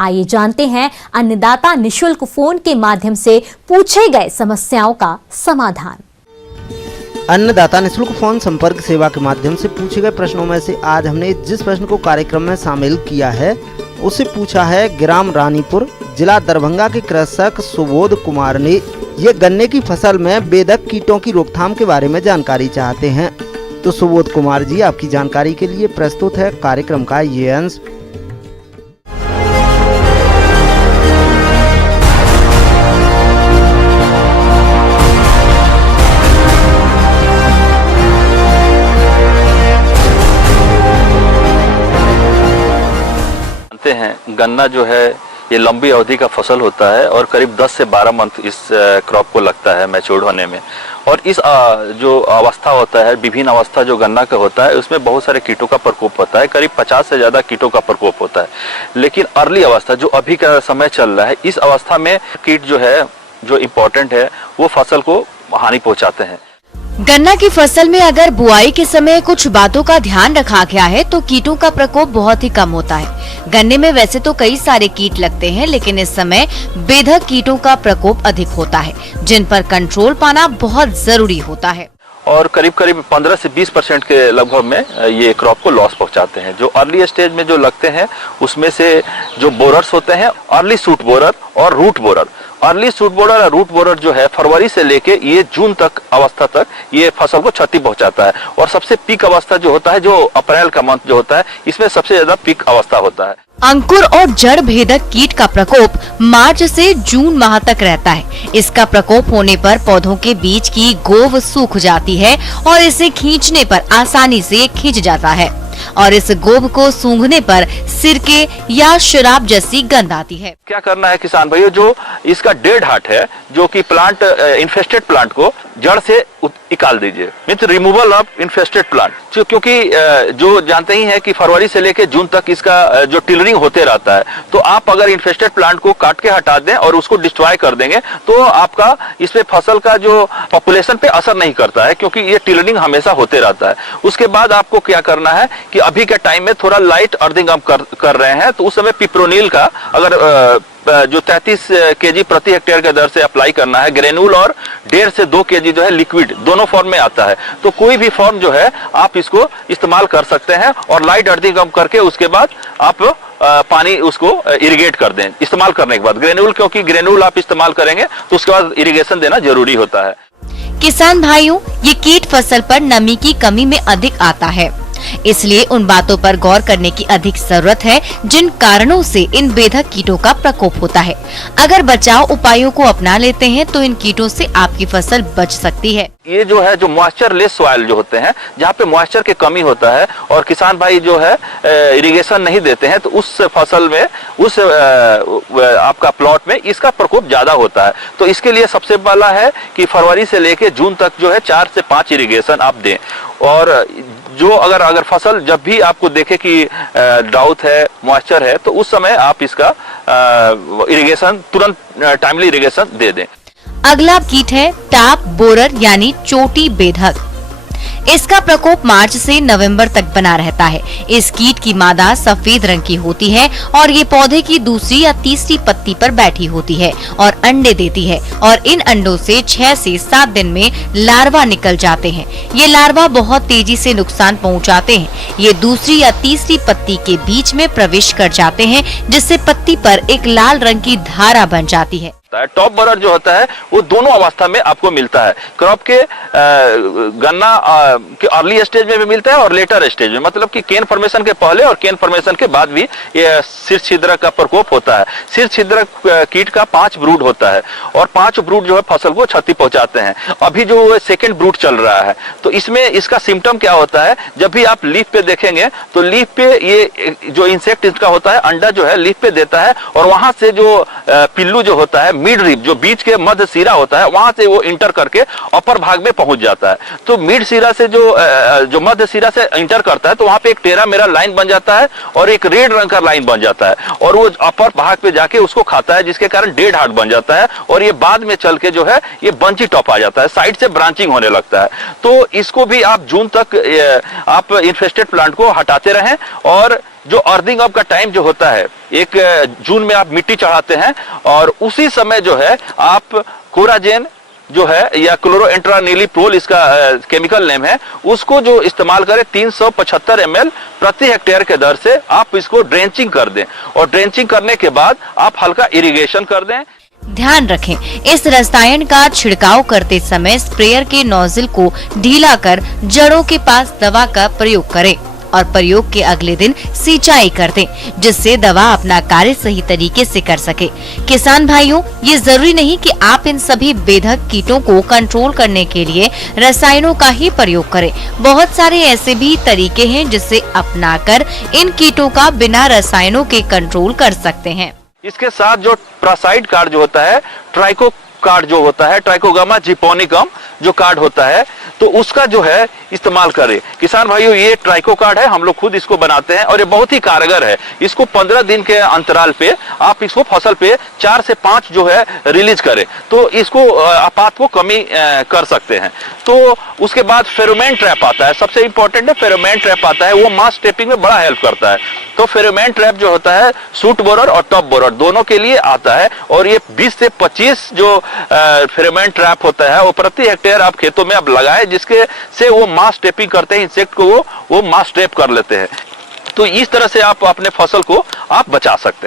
आइए जानते हैं अन्नदाता निशुल्क फोन के माध्यम से पूछे गए समस्याओं का समाधान। अन्नदाता निशुल्क फोन संपर्क सेवा के माध्यम से पूछे गए प्रश्नों में से आज हमने जिस प्रश्न को कार्यक्रम में शामिल किया है उसे पूछा है ग्राम रानीपुर, जिला दरभंगा के कृषक सुबोध कुमार ने। ये गन्ने की फसल में बेधक कीटों की रोकथाम के बारे में जानकारी चाहते हैं। तो सुबोध कुमार जी, आपकी जानकारी के लिए प्रस्तुत है कार्यक्रम का ये अंश। हैं गन्ना जो है ये लंबी अवधि का फसल होता है और करीब 10 से 12 मंथ इस क्रॉप को लगता है मैच्योर होने में। और इस जो अवस्था होता है, विभिन्न अवस्था जो गन्ना का होता है, उसमें बहुत सारे कीटों का प्रकोप होता है। करीब 50 से ज़्यादा कीटों का प्रकोप होता है। लेकिन अर्ली अवस्था जो अभी का समय चल रहा है, इस अवस्था में कीट जो है जो इम्पोर्टेंट है वो फसल को हानि पहुँचाते हैं। गन्ना की फसल में अगर बुआई के समय कुछ बातों का ध्यान रखा गया है तो कीटों का प्रकोप बहुत ही कम होता है। गन्ने में वैसे तो कई सारे कीट लगते हैं, लेकिन इस समय बेधक कीटों का प्रकोप अधिक होता है, जिन पर कंट्रोल पाना बहुत जरूरी होता है। और करीब 15 से 20% के लगभग में ये क्रॉप को लॉस पहुंचाते हैं। जो अर्ली स्टेज में जो लगते हैं उसमें से जो बोरर्स होते हैं, अर्ली सूट बोरर और root borer. Early shoot borer और रूट बोरर जो है फरवरी से लेके ये जून तक अवस्था तक ये फसल को क्षति पहुंचाता है। और सबसे पीक अवस्था जो होता है, जो अप्रैल का मंथ जो होता है, इसमें सबसे ज्यादा पीक अवस्था होता है। अंकुर और जड़ भेदक कीट का प्रकोप मार्च से जून माह तक रहता है। इसका प्रकोप होने पर पौधों के बीच की गोव सूख जाती है और इसे खींचने पर आसानी से खींच जाता है और इस गोब को सूंघने पर सिरके या शराब जैसी गंध आती है। क्या करना है किसान भाइयों, जो इसका डेड हार्ट है, जो कि प्लांट इन्फेस्टेड प्लांट को जड़ से निकाल दीजिए, means removal of infested plant. क्योंकि जो जानते ही हैं कि फरवरी से लेकर जून तक इसका जो टिलरिंग होते रहता है, तो आप अगर इन्फेस्टेड प्लांट को काट के हटा दें और उसको डिस्ट्रॉय कर देंगे तो आपका इसमें फसल का जो पॉपुलेशन पे असर नहीं करता है, क्योंकि ये टिलरिंग हमेशा होते रहता है। उसके बाद आपको क्या करना है कि अभी के टाइम में थोड़ा लाइट अर्थिंग आप कर रहे हैं, तो उस समय पिप्रोनिल का अगर जो 33 केजी प्रति हेक्टेयर के दर से अप्लाई करना है, ग्रेनुल और 1.5 से 2 केजी जो है लिक्विड, दोनों फॉर्म में आता है। तो कोई भी फॉर्म जो है आप इसको इस्तेमाल कर सकते हैं और लाइट अर्थिंग करके उसके बाद आप पानी उसको इरिगेट कर दें। इस्तेमाल करने के बाद ग्रेनुल, क्योंकि ग्रेनुल आप इस्तेमाल करेंगे तो उसके बाद इरिगेशन देना जरूरी होता है। किसान भाइयों, ये कीट फसल पर नमी की कमी में अधिक आता है, इसलिए उन बातों पर गौर करने की अधिक जरूरत है जिन कारणों से इन बेधक कीटों का प्रकोप होता है। अगर बचाव उपायों को अपना लेते हैं तो इन कीटों से आपकी फसल बच सकती है। ये जो है जो मॉइस्चर लेस सॉइल जो होते हैं, जहाँ पे मॉइस्चर की कमी होता है और किसान भाई जो है इरिगेशन नहीं देते हैं, तो उस फसल में उस आपका प्लॉट में इसका प्रकोप ज्यादा होता है। तो इसके लिए सबसे पहला है कि फरवरी से लेके जून तक जो है 4 से 5 इरिगेशन आप दें। और जो अगर फसल जब भी आपको देखे कि ड्राउट है, मॉइस्चर है, तो उस समय आप इसका इरिगेशन तुरंत टाइमली इरिगेशन दे दें। अगला कीट है टाप बोरर यानी चोटी बेधक। इसका प्रकोप मार्च से नवंबर तक बना रहता है। इस कीट की मादा सफेद रंग की होती है और ये पौधे की दूसरी या तीसरी पत्ती पर बैठी होती है और अंडे देती है और इन अंडों से 6 से 7 दिन में लार्वा निकल जाते हैं। ये लार्वा बहुत तेजी से नुकसान पहुंचाते हैं। ये दूसरी या तीसरी पत्ती के बीच में प्रवेश कर जाते हैं, जिससे पत्ती पर एक लाल रंग की धारा बन जाती है। टॉप बोरर जो होता है वो दोनों अवस्था में आपको मिलता है। क्रॉप के गन्ना के अर्ली स्टेज में भी मिलता है और लेटर स्टेज में, मतलब कि केन फॉर्मेशन के पहले और केन फॉर्मेशन के बाद भी ये शीर्ष छिद्रक का प्रकोप होता है। शीर्ष छिद्रक कीट का 5 ब्रूड होता है और 5 ब्रूड जो है फसल को क्षति पहुंचाते हैं। अभी जो सेकेंड ब्रूड चल रहा है, तो इसमें इसका सिम्टम क्या होता है, जब भी आप लीफ पे देखेंगे तो लीफ पे ये जो इंसेक्ट इसका होता है, अंडा जो है लीफ पे देता है और वहां से जो पिल्लू जो होता है, मिड रिब जो बीच के मध्य सिरा होता है, वहां से वो इंटर करके अपर भाग में पहुंच जाता है। तो मिड सिरा से जो मध्य सिरा से इंटर करता है, तो वहां पे एक टेरा मेरा लाइन बन जाता है और एक रेड रंग का लाइन बन जाता है और वो अपर भाग पे जाके उसको खाता है, जिसके कारण डेड हार्ट बन जाता है और ये बाद में चल के जो है ये बंची टॉप आ जाता है, साइड से ब्रांचिंग होने लगता है। तो इसको भी आप जून तक आप इन्फेस्टेड प्लांट को हटाते रहें और जो अर्थिंग अप का टाइम जो होता है, 1 जून में आप मिट्टी चढ़ाते हैं और उसी समय जो है आप कोराजेन जो है या क्लोरोएंट्रानिलीप्रोल इसका केमिकल नेम है, उसको जो इस्तेमाल करें 375 ml प्रति हेक्टेयर के दर से आप इसको ड्रेंचिंग कर दें और ड्रेंचिंग करने के बाद आप हल्का इरिगेशन कर दें। ध्यान रखें, इस रसायन का छिड़काव करते समय स्प्रेयर के नोजल को ढीला कर जड़ों के पास दवा का प्रयोग करें और प्रयोग के अगले दिन सिंचाई कर दें, जिससे दवा अपना कार्य सही तरीके से कर सके। किसान भाइयों, ये जरूरी नहीं कि आप इन सभी बेधक कीटों को कंट्रोल करने के लिए रसायनों का ही प्रयोग करें। बहुत सारे ऐसे भी तरीके हैं जिसे अपनाकर इन कीटों का बिना रसायनों के कंट्रोल कर सकते हैं। इसके साथ जो प्रासाइड कार्ड जो होता है, ट्राइको कार्ड जो होता है, ट्राइकोगामा जिपोनिकम जो कार्ड होता है, तो उसका जो है इस्तेमाल करें। किसान भाइयों, ये ट्राइको कार्ड है, हम लोग खुद इसको बनाते हैं और ये बहुत ही कारगर है। इसको 15 दिन के अंतराल पे आप इसको फसल पे 4 से 5 जो है रिलीज करें, तो इसको आपात को कमी कर सकते हैं। तो उसके बाद फेरोमोन ट्रैप आता है, सबसे इंपॉर्टेंट है फेरोमोन ट्रैप आता है, वो मास टेपिंग में बड़ा हेल्प करता है। तो फेरोमोन ट्रैप जो होता है सूट बोरर और टॉप बोरर दोनों के लिए आता है और ये 20 से 25 जो फेरोमोन ट्रैप होता है वो प्रति हेक्टेयर आप खेतों में आप लगाए, जिसके से वो मास टेपिंग करते हैं, इंसेक्ट को वो मास ट्रैप कर लेते हैं। तो इस तरह से आप अपने फसल को आप बचा सकते हैं।